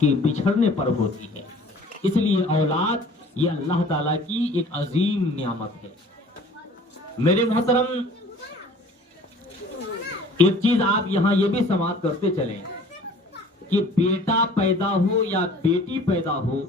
کے بچھڑنے پر ہوتی ہے. اس لیے اولاد یہ اللہ تعالیٰ کی ایک عظیم نعمت ہے. میرے محترم، ایک چیز آپ یہاں یہ بھی سماعت کرتے چلیں کہ بیٹا پیدا ہو یا بیٹی پیدا ہو،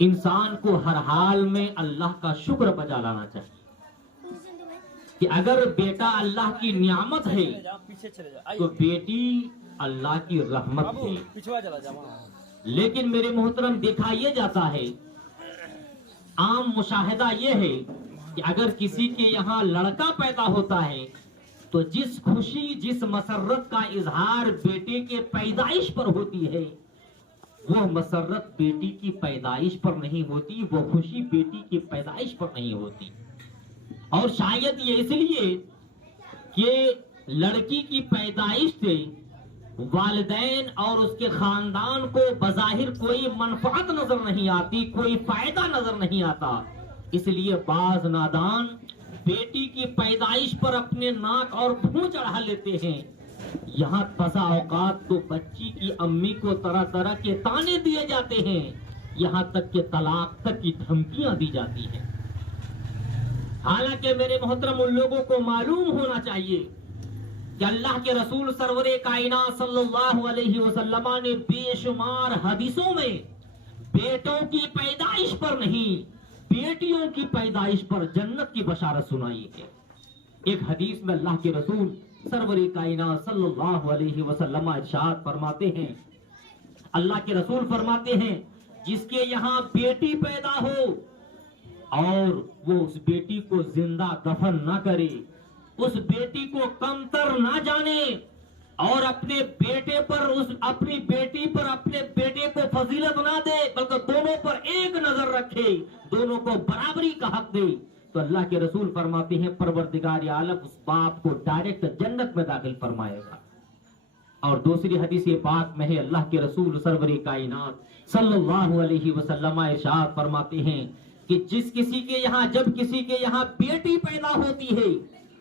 انسان کو ہر حال میں اللہ کا شکر بجا لانا چاہیے کہ اگر بیٹا اللہ کی نعمت ہے تو بیٹی اللہ کی رحمت ہے. لیکن میرے محترم، دیکھا یہ جاتا ہے، عام مشاہدہ یہ ہے کہ اگر کسی کے یہاں لڑکا پیدا ہوتا ہے تو جس خوشی جس مسرت کا اظہار بیٹے کے پیدائش پر ہوتی ہے، وہ مسرت بیٹی کی پیدائش پر نہیں ہوتی، وہ خوشی بیٹی کی پیدائش پر نہیں ہوتی. اور شاید یہ اس لیے کہ لڑکی کی پیدائش سے والدین اور اس کے خاندان کو بظاہر کوئی منفعت نظر نہیں آتی، کوئی فائدہ نظر نہیں آتا. اس لیے بعض نادان بیٹی کی پیدائش پر اپنے ناک اور بھوں چڑھا لیتے ہیں. یہاں بسا اوقات تو بچی کی امی کو طرح طرح کے تانے دیے جاتے ہیں، یہاں تک کہ طلاق تک کی دھمکیاں دی جاتی ہیں. حالانکہ میرے محترم، ان لوگوں کو معلوم ہونا چاہیے کہ اللہ کے رسول سرور کائنات صلی اللہ علیہ وسلم نے بے شمار حدیثوں میں بیٹوں کی پیدائش پر نہیں، بیٹیوں کی پیدائش پر جنت کی بشارت سنائی ہے. ایک حدیث میں اللہ کے رسول سرور کائنات صلی اللہ علیہ وسلم ارشاد فرماتے ہیں، اللہ کے رسول فرماتے ہیں، جس کے یہاں بیٹی پیدا ہو اور وہ اس بیٹی کو زندہ دفن نہ کرے، اس بیٹی کو کمتر نہ جانے اور اپنے بیٹے پر اپنی بیٹی پر اپنے بیٹے کو فضیلت نہ دے، بلکہ دونوں پر ایک نظر رکھے، دونوں کو برابری کا حق دے، تو اللہ کے رسول فرماتے ہیں پروردگار عالم اس باپ کو ڈائریکٹ جنت میں داخل فرمائے گا. اور دوسری حدیث پاک میں ہے اللہ کے رسول سرور کائنات صلی اللہ علیہ وسلم ارشاد فرماتے ہیں کہ جس کسی کے یہاں جب کسی کے یہاں بیٹی پیدا ہوتی ہے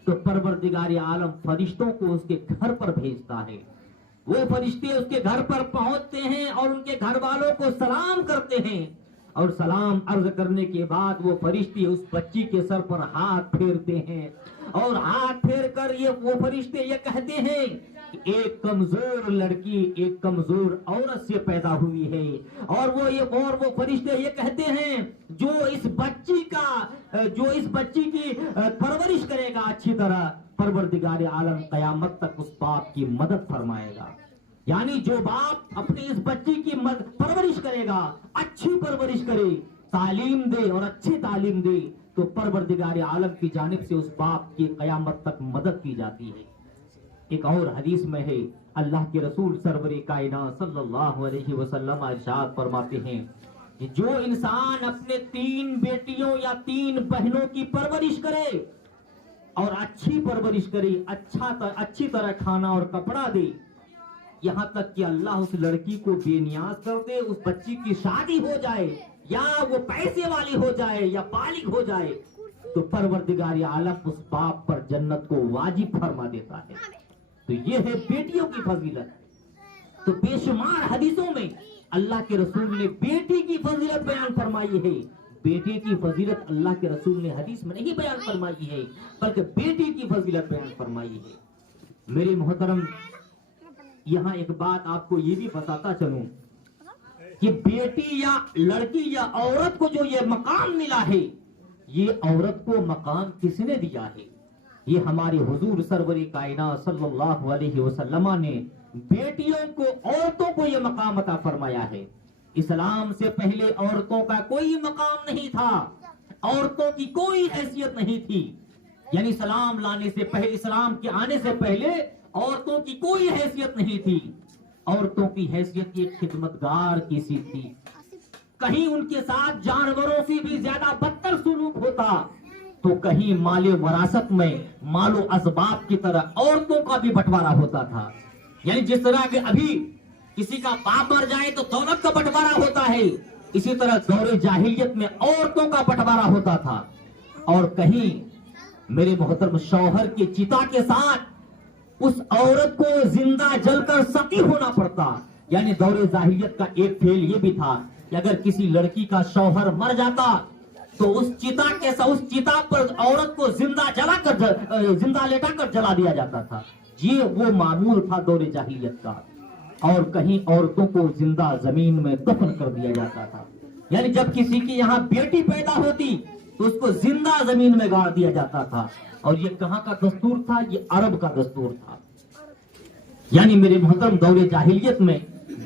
تو پروردگار عالم فرشتوں کو اس کے گھر پر بھیجتا ہے. وہ فرشتے اس کے گھر پر پہنچتے ہیں اور ان کے گھر والوں کو سلام کرتے ہیں، اور سلام عرض کرنے کے بعد وہ فرشتے اس بچی کے سر پر ہاتھ پھیرتے ہیں، اور ہاتھ پھیر کر وہ فرشتے یہ کہتے ہیں کہ ایک کمزور لڑکی ایک کمزور عورت سے پیدا ہوئی ہے، اور وہ فرشتے یہ کہتے ہیں جو اس بچی کی پرورش کرے گا اچھی طرح، پروردگار عالم قیامت تک اس باپ کی مدد فرمائے گا. یعنی جو باپ اپنی اس بچی کی پرورش کرے گا، اچھی پرورش کرے، تعلیم دے اور اچھی تعلیم دے، تو پروردگار عالم کی جانب سے اس باپ کی قیامت تک مدد کی جاتی ہے. ایک اور حدیث میں ہے اللہ کے رسول سرور کائنات صلی اللہ علیہ وسلم ارشاد فرماتے ہیں کہ جو انسان اپنے 3 بیٹیوں یا 3 بہنوں کی پرورش کرے اور اچھی پرورش کرے، اچھی طرح کھانا اور کپڑا دے، یہاں تک کہ اللہ اس لڑکی کو بے نیاز کر دے، اس بچی کی شادی ہو جائے یا وہ پیسے والی ہو جائے یا بالغ ہو جائے، تو پروردگار عالم اس باپ پر جنت کو واجب فرما دیتا ہے. تو یہ ہے بیٹیوں کی فضیلت. تو بے شمار حدیثوں میں اللہ کے رسول نے بیٹی کی فضیلت بیان فرمائی ہے. بیٹے کی فضیلت اللہ کے رسول نے حدیث میں نہیں بیان فرمائی ہے، بلکہ بیٹی کی فضیلت بیان فرمائی ہے. میرے محترم، یہاں ایک بات آپ کو یہ بھی بتاتا چلوں کہ بیٹی یا لڑکی یا عورت کو جو یہ مقام ملا ہے، یہ عورت کو مقام کس نے دیا ہے؟ یہ ہمارے حضور سرور کائنات صلی اللہ علیہ وسلم نے بیٹیوں کو، عورتوں کو یہ مقام عطا فرمایا ہے. اسلام سے پہلے عورتوں کا کوئی مقام نہیں تھا، عورتوں کی کوئی حیثیت نہیں تھی. یعنی اسلام کے آنے سے پہلے عورتوں کی کوئی حیثیت نہیں تھی. عورتوں کی حیثیت ایک خدمتگار کی سی تھی. کہیں ان کے ساتھ جانوروں سے بھی زیادہ بدتر سلوک ہوتا، تو کہیں مال وراثت میں مال و اسباب کی طرح عورتوں کا بھی بٹوارا ہوتا تھا. یعنی جس طرح کہ ابھی کسی کا باپ مر جائے تو دولت کا بٹوارا ہوتا ہے، اسی طرح دور جاہلیت میں عورتوں کا بٹوارا ہوتا تھا. اور کہیں میرے محترم شوہر کی چتا کے ساتھ اس عورت کو زندہ جل کر ستی ہونا پڑتا، یعنی دور जाहिलियत का एक फेल ये भी था कि अगर किसी लड़की का शौहर मर जाता तो उस चिता पर औरत को जिंदा लेटाकर जला दिया जाता था। ये वो मामूल था दौर जाहिलियत का। और कहीं औरतों को जिंदा जमीन में दफन कर दिया जाता था। यानी जब किसी की यहाँ बेटी पैदा होती तो उसको जिंदा जमीन में गाड़ दिया जाता था। और ये कहाँ का दस्तूर था? ये अरब का दस्तूर था। यानी मेरे मोहतरम दौर जाहिलियत में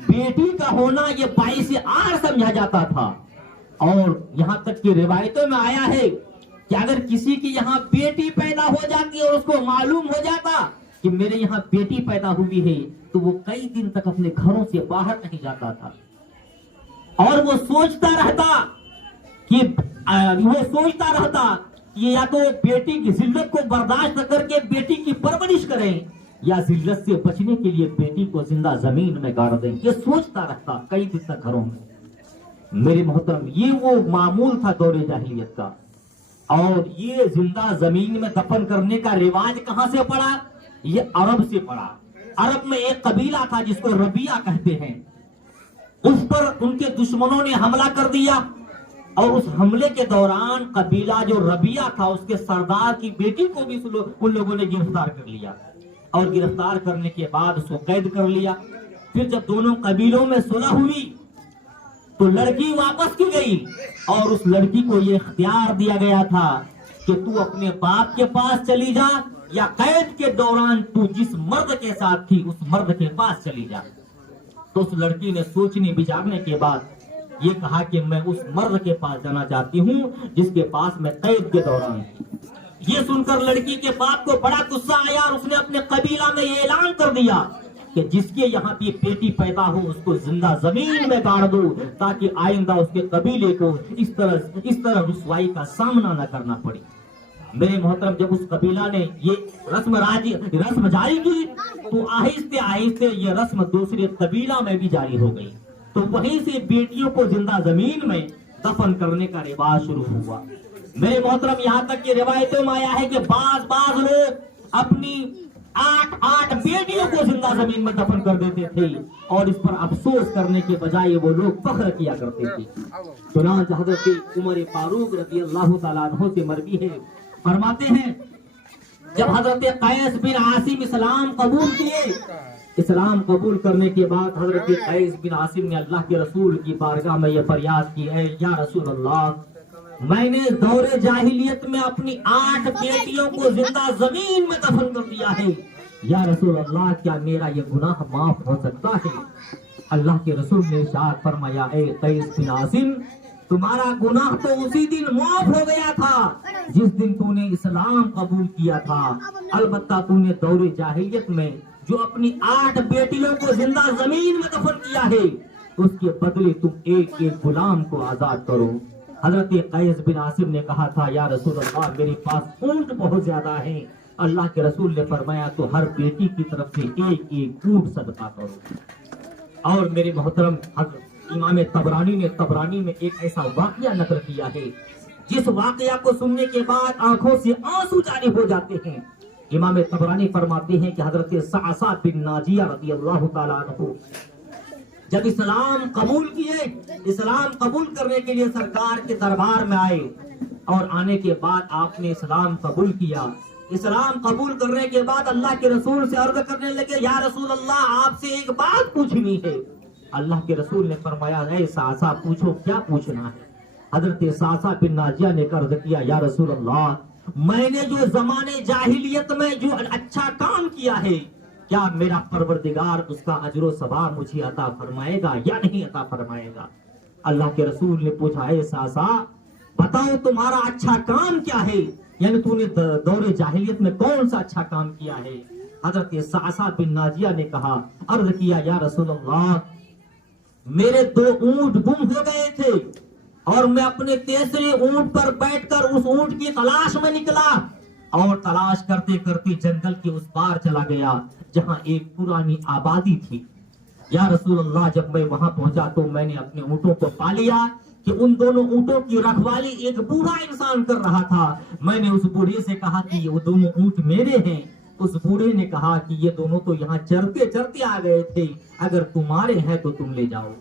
बेटी का होना ये बाइस आर समझा जाता था। और यहाँ तक कि रिवायतों में आया है कि अगर किसी की यहाँ बेटी पैदा हो जाती और उसको मालूम हो जाता कि मेरे यहाँ बेटी पैदा हुई है तो वो कई दिन तक अपने घरों से बाहर नहीं जाता था। और वो सोचता रहता कि या तो बेटी की जिल्लत को बर्दाश्त करके बेटी की परवरिश करें या जिल्लत से बचने के लिए बेटी को जिंदा जमीन में गाड़ दें। ये सोचता रहता कई दिन तक घरों में। मेरे मोहतरम ये वो मामूल था दौर जाहिलियत का। और ये जिंदा जमीन में दफन करने का रिवाज कहां से पड़ा? ये अरब से पड़ा। अरब में एक कबीला था जिसको रबिया कहते हैं। उस पर उनके दुश्मनों ने हमला कर दिया और उस हमले के दौरान कबीला जो रबिया था उसके सरदार की बेटी को भी उन लोगों ने गिरफ्तार कर लिया। और गिरफ्तार करने के बाद उसको कैद कर लिया। फिर जब दोनों कबीलों में सुलह हुई तो लड़की वापस की गई और उस लड़की को ये इख्तियार दिया गया था कि तू अपने बाप के पास चली जा या कैद के दौरान तू जिस मर्द के साथ थी उस मर्द के पास चली जा। तो उस लड़की ने सोचने विचारने के बाद ये कहा कि मैं उस मर्द के पास जाना चाहती हूँ जिसके पास मैं कैद के दौरान थी। ये सुनकर लड़की के बाप को बड़ा गुस्सा आया और उसने अपने कबीला में ये ऐलान कर दिया कि जिसके यहाँ पे बेटी पैदा हो उसको जिंदा जमीन में गाड़ दो ताकि आइंदा उसके कबीले को इस तरह रुसवाई का सामना न करना पड़े। मेरे मोहतरम जब उस कबीला ने ये रस्म जारी की तो आहिस्ते आहिस्ते ये रस्म दूसरे कबीला में भी जारी हो गई। तो वहीं से बेटियों को जिंदा जमीन में दफन करने का रिवाज शुरू हुआ। मेरे मोहतरम यहाँ तक की रिवायतों में आया है कि बाज लोग अपनी 8 बेटियों को जिंदा जमीन में दफन कर देते थे और इस पर अफसोस करने के बजाय वो लोग फख्र किया करते थे। चुनांचे हजरत उमर फारूक रज़ी अल्लाह तआला अन्हु से मरवी है, फरमाते हैं जब हजरत कैस बिन आसिम इस्लाम कबूल किए, इस्लाम कबूल करने के बाद हजरत कैस बिन आसिम ने अल्लाह के रसूल की बारगाह में यह फरियाद की है, या रसूल अल्लाह, मैंने दौरे जाहिलियत में अपनी 8 बेटियों को जिंदा जमीन में दफन कर दिया है। या रसूल अल्लाह, क्या मेरा ये गुनाह माफ हो सकता है? अल्लाह के रसूल ने इरशाद फरमाया, ए कैस बिन आसिम, तुम्हारा गुनाह तो उसी दिन माफ हो गया था जिस दिन तूने इस्लाम कबूल किया था। अलबत्ता तूने दौरे जाहिलियत में जो अपनी 8 बेटियों को जिंदा जमीन में दफन किया है उसके बदले तुम एक गुलाम को आजाद करो। हजरत कैस बिन आसिम ने कहा था, या रसूल अल्लाह, मेरे पास ऊंट बहुत ज्यादा है। अल्लाह के रसूल ने फरमाया, तो हर बेटी की तरफ से एक ऊंट सदका करो। और मेरे मोहतरम इमाम तबरानी में एक ऐसा वाकया नकल किया है जिस वाकया को सुनने के बाद आंखों से आंसू जारी हो जाते हैं। इमाम तबरानी फरमाते हैं कि हजरत सासा बिन नाजिया रज़ी अल्लाह तआला अन्हु जब इस्लाम कबूल किए, इस्लाम कबूल करने के लिए सरकार के दरबार में आए और आने के बाद आपने इस्लाम कबूल किया। इस्लाम कबूल करने के बाद अल्लाह के रसूल से अर्ज करने लगे, या रसूल अल्लाह, आपसे एक बात पूछनी है। अल्लाह के रसूल ने फरमाया, ऐ सासा, पूछो, क्या पूछना है? हजरत सासा बिन नाजिया ने अर्ज किया, या रसूल अल्लाह, मैंने जो जमाने जाहिलियत में जो अच्छा काम किया है, क्या मेरा परवरदिगार उसका अजर सवाब मुझे अता फरमाएगा या नहीं अता फरमाएगा? अल्लाह के रसूल ने पूछा, ऐ सासा, बताओ तुम्हारा अच्छा काम क्या है, यानी तूने दौरे जाहिलियत में कौन सा अच्छा काम किया है? हजरत सासा बिन नाजिया ने कहा, अर्ज किया, या रसूल अल्लाह, मेरे 2 ऊंट गुम हो गए थे और मैं अपने तीसरे ऊंट पर बैठकर उस ऊंट की तलाश में निकला और तलाश करते करते जंगल के उस पार चला गया जहां एक पुरानी आबादी थी। या रसूल अल्लाह, जब मैं वहां पहुंचा तो मैंने अपने ऊंटों को पा लिया कि उन दोनों ऊंटों की रखवाली एक बूढ़ा इंसान कर रहा था। मैंने उस बूढ़े से कहा कि वो दोनों ऊंट मेरे हैं, उस बूढ़े ने कहा कि ये दोनों तो यहाँ चरते चरते आ गए थे, अगर तुम्हारे हैं तो तुम ले जाओ।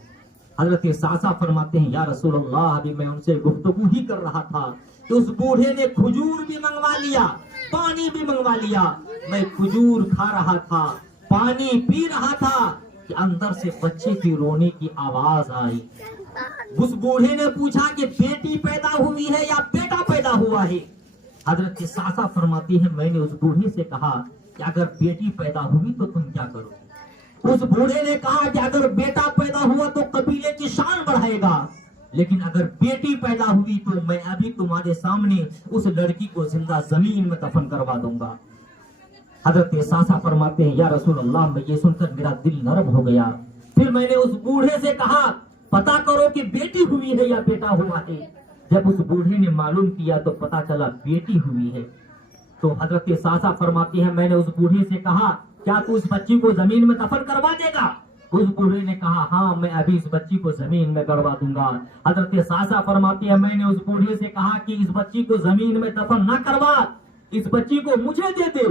हजरत सासा फरमाते हैं या रसूल अल्लाह, अभी मैं उनसे गुफ्तगू ही कर रहा था कि उस बूढ़े ने खजूर भी मंगवा लिया, पानी भी मंगवा लिया। मैं खजूर खा रहा था, पानी पी रहा था कि अंदर से बच्चे की रोने की आवाज आई। उस बूढ़े ने पूछा कि बेटी पैदा हुई है या बेटा पैदा हुआ है? हजरत सासा फरमाती है मैंने उस बूढ़े से कहा कि अगर बेटी पैदा हुई तो तुम क्या करोगे? उस बूढ़े ने कहा कि अगर बेटा पैदा हुआ तो कबीले की शान बढ़ाएगा, लेकिन अगर बेटी पैदा हुई तो मैं अभी तुम्हारे सामने उस लड़की को जिंदा जमीन में दफन करवा दूंगा। हजरत सासा फरमाते हैं या रसूल अल्लाह, मैं ये सुनकर मेरा दिल नरम हो गया। फिर मैंने उस बूढ़े से कहा पता करो कि बेटी हुई है या बेटा हुआ है। जब उस बूढ़े ने मालूम किया तो पता चला बेटी हुई है। तो हजरत सासा फरमाती है मैंने उस बूढ़े से कहा क्या तू इस बच्ची को जमीन में दफन करवा देगा? उस बूढ़े ने कहा हाँ, मैं अभी इस बच्ची को जमीन में करवा दूंगा। हजरत सासा फरमाती है मैंने उस बूढ़े से कहा कि इस बच्ची को जमीन में दफन ना करवा, इस बच्ची को मुझे दे दे।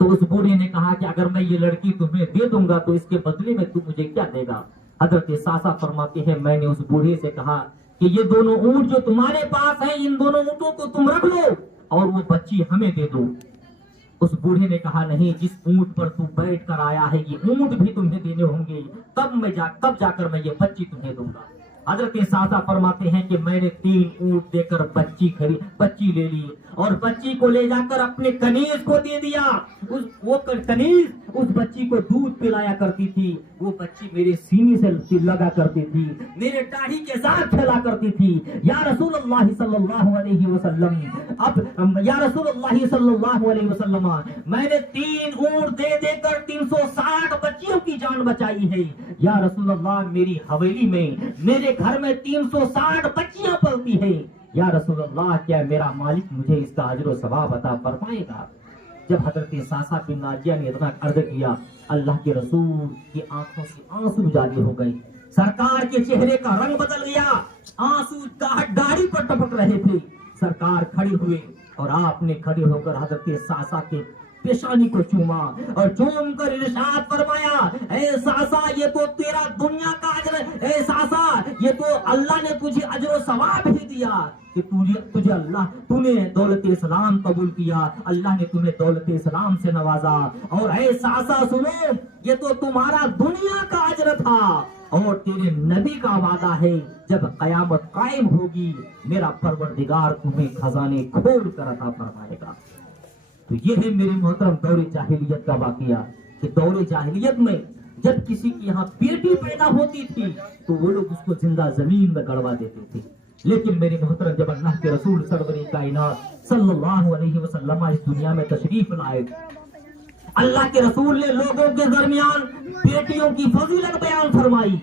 तो उस बूढ़े ने कहा कि अगर मैं ये लड़की तुम्हें दे दूंगा तो इसके बदले में तू मुझे क्या देगा? हजरत सासा फरमाते हैं मैंने उस बूढ़े से कहा कि ये दोनों ऊंट जो तुम्हारे पास हैं, इन दोनों ऊंटों को तुम रख लो और वो बच्ची हमें दे दो। उस बूढ़े ने कहा नहीं, जिस ऊंट पर तू बैठ कर आया है ये ऊंट भी तुम्हें देने होंगे, तब जाकर मैं ये बच्ची तुम्हें दूंगा। हजरत सासा फरमाते हैं कि मैंने 3 ऊंट देकर बच्ची ले ली और बच्ची को ले जाकर अपने कनीज को दे दिया। वो कनीज उस बच्ची को दूध पिलाया करती थी। वो बच्ची मेरे सीने से लगा करती थी, मेरे दाढ़ी के साथ खेला करती थी। या रसूलुल्लाह सल्लल्लाहु अलैहि वसल्लम, अब या रसूलुल्लाह सल्लल्लाहु अलैहि वसल्लम, मैंने 3 ऊंट दे देकर 360 बच्चियों की जान बचाई है। या रसूलुल्लाह, मेरी हवेली में, मेरे घर में 360 बच्चियां पलती है। या रसूलुल्लाह, क्या मेरा मालिक मुझे इसका अजर सवाब अता फरमाएगा? जब हजरत सासा बिन नाजिया ने इतना अर्ज किया, अल्लाह के रसूल की आंखों से आंसू जारी हो गए, सरकार के चेहरे का रंग बदल गया, आंसू दाढ़ी पर टपक रहे थे। सरकार खड़े हुए और आपने खड़े होकर हजरत सासा के पेशानी को चूमा और चूम कर इरशाद फरमाया, ए सासा, ये तो तेरा दुनिया का अजर, ए सासा, ये तो अल्लाह ने तुझे अजर सवाब ही दिया कि तूने दौलत इस्लाम कबूल किया, अल्लाह ने तुम्हें दौलत इस्लाम से नवाजा। और ए सासा सुनो, ये तो तुम्हारा दुनिया का अजर था और तेरे नबी का वादा है जब कयामत कायम होगी मेरा परवरदिगार तुम्हें खजाने खोल कर अता फरमाएगा। तो ये है मेरे मोहतरम दौरे जाहिलियत का वाकया कि दौरे जाहिलियत में जब किसी की यहाँ बेटी पैदा होती थी तो वो लोग उसको जिंदा जमीन में गड़वा देते थे। लेकिन मेरे मोहतरम जब अल्लाह के रसूल सरवरे कायनात सल्लल्लाहु अलैहि वसल्लम इस दुनिया में तशरीफ लाए, अल्लाह के रसूल ने लोगों के दरमियान बेटियों की फजीलत बयान फरमाई,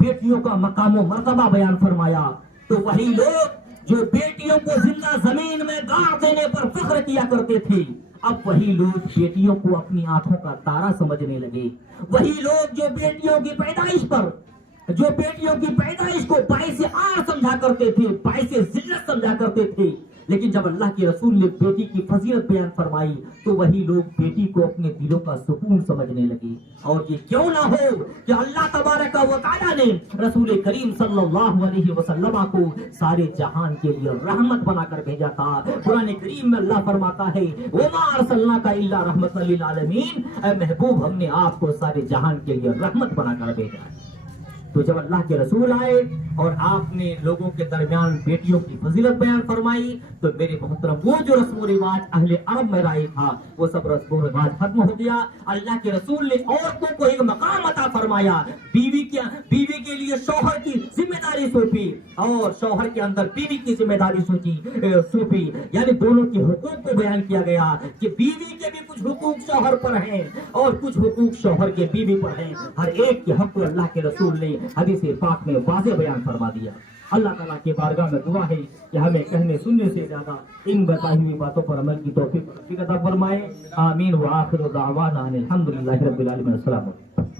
बेटियों का मकाम व मर्तबा बयान फरमाया। तो वही लोग जो बेटियों को जिंदा जमीन में गाड़ देने पर फख्र किया करते थे, अब वही लोग बेटियों को अपनी आंखों का तारा समझने लगे। वही लोग जो बेटियों की पैदाइश को बाइस आर समझा करते थे, बाइस जिल्लत समझा करते थे, लेकिन जब अल्लाह के रसूल ने बेटी की फजीलत बयान फरमाई तो वही लोग बेटी को अपने दिलों का सुकून समझने लगे। और ये क्यों ना हो कि अल्लाह तबारक व तआला ने रसूल करीम सल्लल्लाहु अलैहि वसल्लम को सारे जहान के लिए रहमत बनाकर भेजा था। कुरान करीम में अल्लाह फरमाता है, वमा अरसलनाका इल्ला रहमतल लिल आलमीन, ऐ महबूब, हमने आपको सारे जहान के लिए रहमत बनाकर भेजा है। तो जब अल्लाह के रसूल आए और आपने लोगों के दरमियान बेटियों की फजीलत बयान फरमाई तो मेरे मोहतरम वो जो रस्म रिवाज अहले अरब में राय था वो सब रस्म रिवाज खत्म हो गया। अल्लाह के रसूल ने औरतों को एक मकाम अता फरमाया, बीवी के लिए शौहर की जिम्मेदारी सौंपी और शौहर के अंदर बीवी की जिम्मेदारी सौंपी, यानी दोनों के हुकूक को बयान किया गया कि बीवी के भी कुछ हुकूक शौहर पर हैं और कुछ हुकूक शौहर के बीवी पर हैं। हर एक के हक को अल्लाह के रसूल ने हदीस पाक में वाज़ेह बयान फरमा दिया। अल्लाह ताला के बारगाह में दुआ है कि हमें कहने सुनने से ज्यादा इन बताई हुई बातों पर अमल की तौफीक अता फरमाए। आमीन व आखिर दावाना अनिल हम्दुलिल्लाहि रब्बिल आलमीन। अस्सलाम वालेकुम।